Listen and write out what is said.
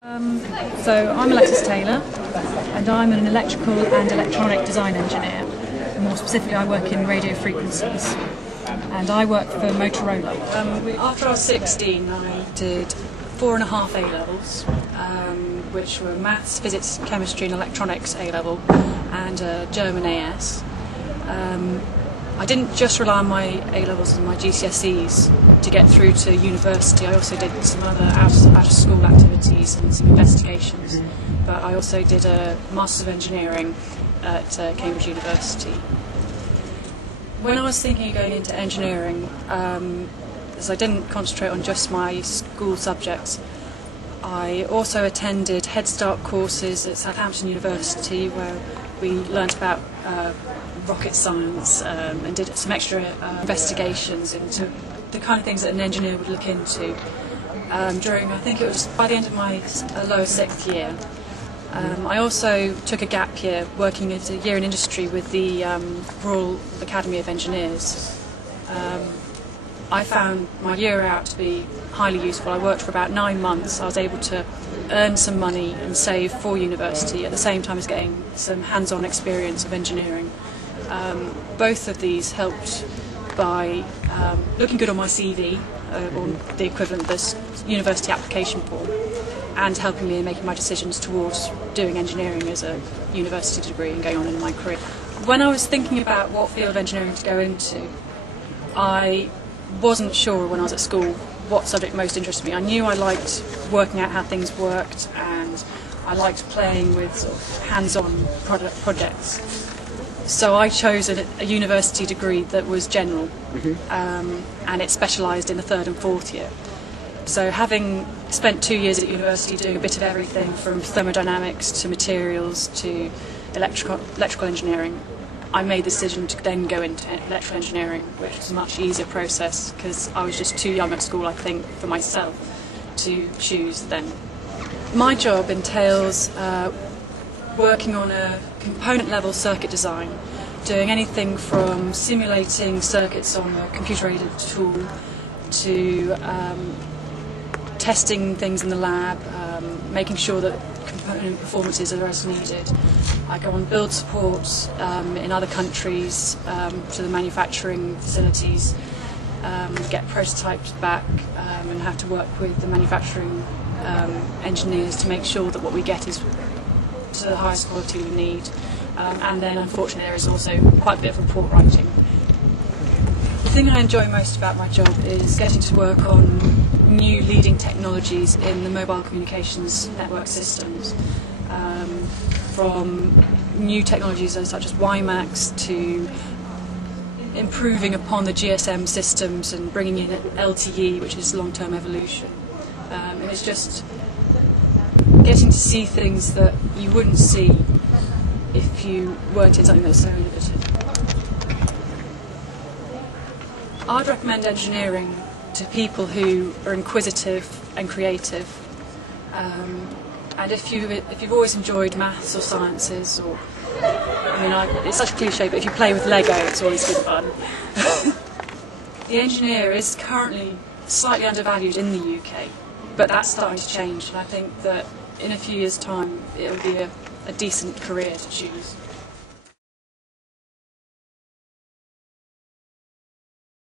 So I'm MTEAlexisTaylor and I'm an electrical and electronic design engineer. More specifically, I work in radio frequencies and I work for Motorola. After I was 16, I did 4.5 A-levels, which were maths, physics, chemistry and electronics A-level and German AS. I didn't just rely on my A-levels and my GCSEs to get through to university. I also did some other out-of-school activities and some investigations. But I also did a Masters of Engineering at Cambridge University. When I was thinking of going into engineering, as I didn't concentrate on just my school subjects, I also attended Head Start courses at Southampton University where we learnt about rocket science and did some extra investigations into the kind of things that an engineer would look into during, I think it was by the end of my lower 6th year. I also took a gap year working as a year in industry with the Royal Academy of Engineers. I found my year out to be highly useful. I worked for about 9 months. I was able to earn some money and save for university at the same time as getting some hands-on experience of engineering. Both of these helped by looking good on my CV, or the equivalent of this university application form, and helping me in making my decisions towards doing engineering as a university degree and going on in my career. When I was thinking about what field of engineering to go into, I wasn't sure when I was at school what subject most interested me. I knew I liked working out how things worked and I liked playing with sort of hands-on projects. So I chose a university degree that was general, and it specialised in the 3rd and 4th year. So having spent 2 years at university doing a bit of everything from thermodynamics to materials to electrical engineering, I made the decision to then go into electrical engineering, which was a much easier process because I was just too young at school, I think, for myself to choose then. My job entails working on a component level circuit design, doing anything from simulating circuits on a computer-aided tool to testing things in the lab, making sure that component performances are as needed. I go on build support in other countries to the manufacturing facilities, get prototypes back and have to work with the manufacturing engineers to make sure that what we get is to the highest quality we need. And then unfortunately there is also quite a bit of report writing. The thing I enjoy most about my job is getting to work on new leading technologies in the mobile communications network systems, from new technologies such as WiMAX to improving upon the GSM systems and bringing in LTE, which is long-term evolution. And it's just getting to see things that you wouldn't see if you weren't in something that's so innovative. I'd recommend engineering to people who are inquisitive and creative, and if you've always enjoyed maths or sciences, or it's such a cliche, but if you play with Lego, it's always good fun. The engineer is currently slightly undervalued in the UK, but that's starting to change, and I think that in a few years' time it'll be a decent career to choose.